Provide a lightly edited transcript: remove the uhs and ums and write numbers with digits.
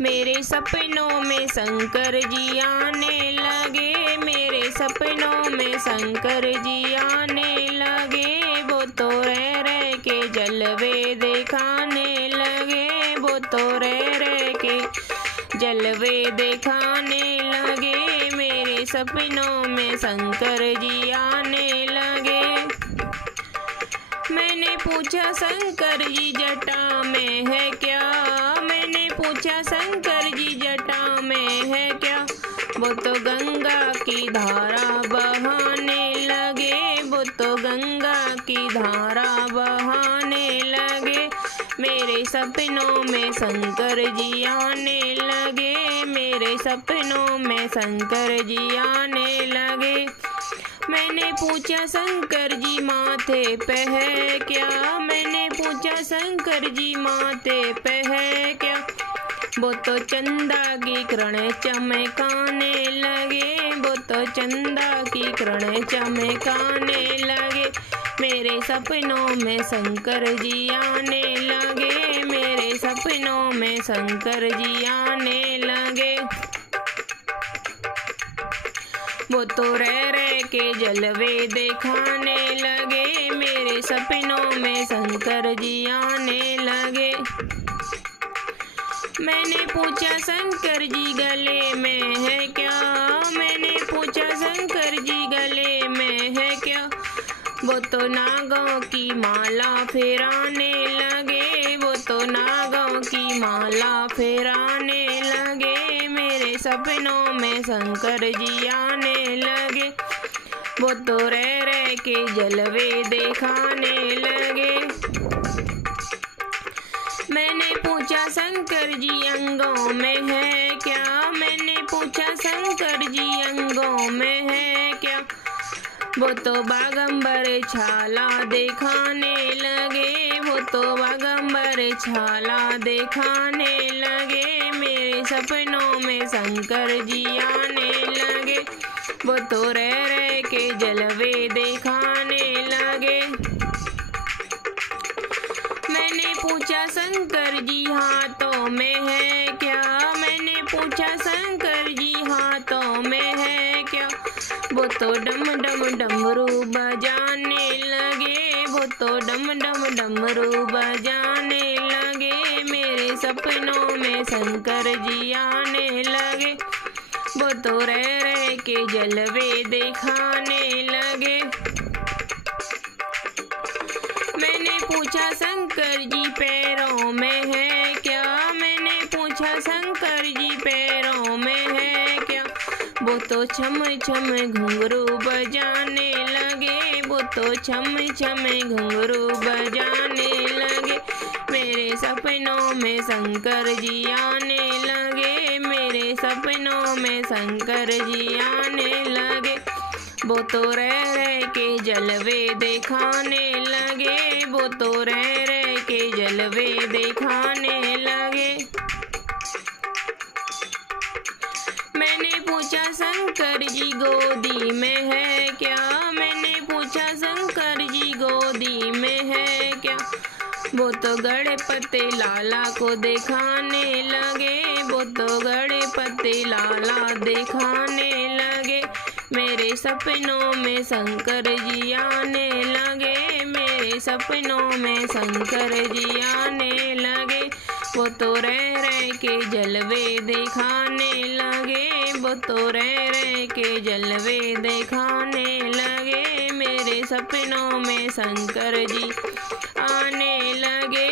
मेरे सपनों में शंकर जी आने लगे, मेरे सपनों में शंकर जी आने लगे। वो तो रह के जलवे दिखाने लगे, वो तो रह के जलवे दिखाने लगे। मेरे सपनों में शंकर जी आने लगे। मैंने पूछा शंकर जी जटा में है क्या, मैंने पूछा शंकर जी जटा में है क्या। वो तो गंगा की धारा बहाने लगे, वो तो गंगा की धारा बहाने लगे। मेरे सपनों में शंकर जी आने लगे, मेरे सपनों में शंकर जी आने लगे। मैंने पूछा शंकर जी माथे पे है क्या, मैंने पूछा शंकर जी माथे पे है क्या। वो तो चंदा की किरण चमकाने लगे, वो तो चंदा की किरण चमकाने लगे। मेरे सपनों में शंकर जी आने लगे, मेरे सपनों में शंकर जी आने लगे। वो तो रह के जलवे दिखाने लगे, मेरे सपनों में शंकर जी आने लगे। मैंने पूछा शंकर जी गले में है क्या, मैंने पूछा शंकर जी गले में है क्या। वो तो नागों की माला फेराने लगे, वो तो नागों की माला फेराने लगे। मेरे सपनों में शंकर जी आने लगे, वो तो रह के जलवे दिखाने लगे। मैंने पूछा शंकर जी अंगों में है क्या, मैंने पूछा शंकर जी अंगों में है क्या। वो तो बागंबर छाला दिखाने लगे, वो तो बागंबर छाला दिखाने लगे। मेरे सपनों में शंकर जी आने लगे, वो तो रह के जलवे दिखाने लगे। मैंने पूछा शंकर जी हाथों में है क्या, मैंने पूछा शंकर जी हाथों में है क्या। वो तो डम डम डमरू बजाने लगे, वो तो डम डम डमरू बजाने लगे। मेरे सपनों में शंकर जी आने लगे, वो तो रह के जलवे दिखाने लगे। मैंने पूछा शंकर जी पैरों में है क्या, मैंने पूछा शंकर जी पैरों में है क्या। वो तो छम छम घुंघरू बजाने लगे, वो तो छम छम घुंघरू बजाने लगे। मेरे सपनों में शंकर जी आने लगे, मेरे सपनों में शंकर जी आने लगे। वो तो रह के जलवे दिखाने लगे, वो तो रह के जलवे दिखाने लगे। मैंने पूछा शंकर जी गोदी में है क्या, मैंने पूछा शंकर जी गोदी में है क्या। वो तो गणपति लाला को दिखाने लगे, वो तो गणपति लाला दिखाने लगे। मेरे सपनों में शंकर जी आने लगे, मेरे सपनों में शंकर जी आने लगे। वो तो रह के जलवे दिखाने लगे, वो तो रह के जलवे दिखाने लगे। मेरे सपनों में शंकर जी आने लगे।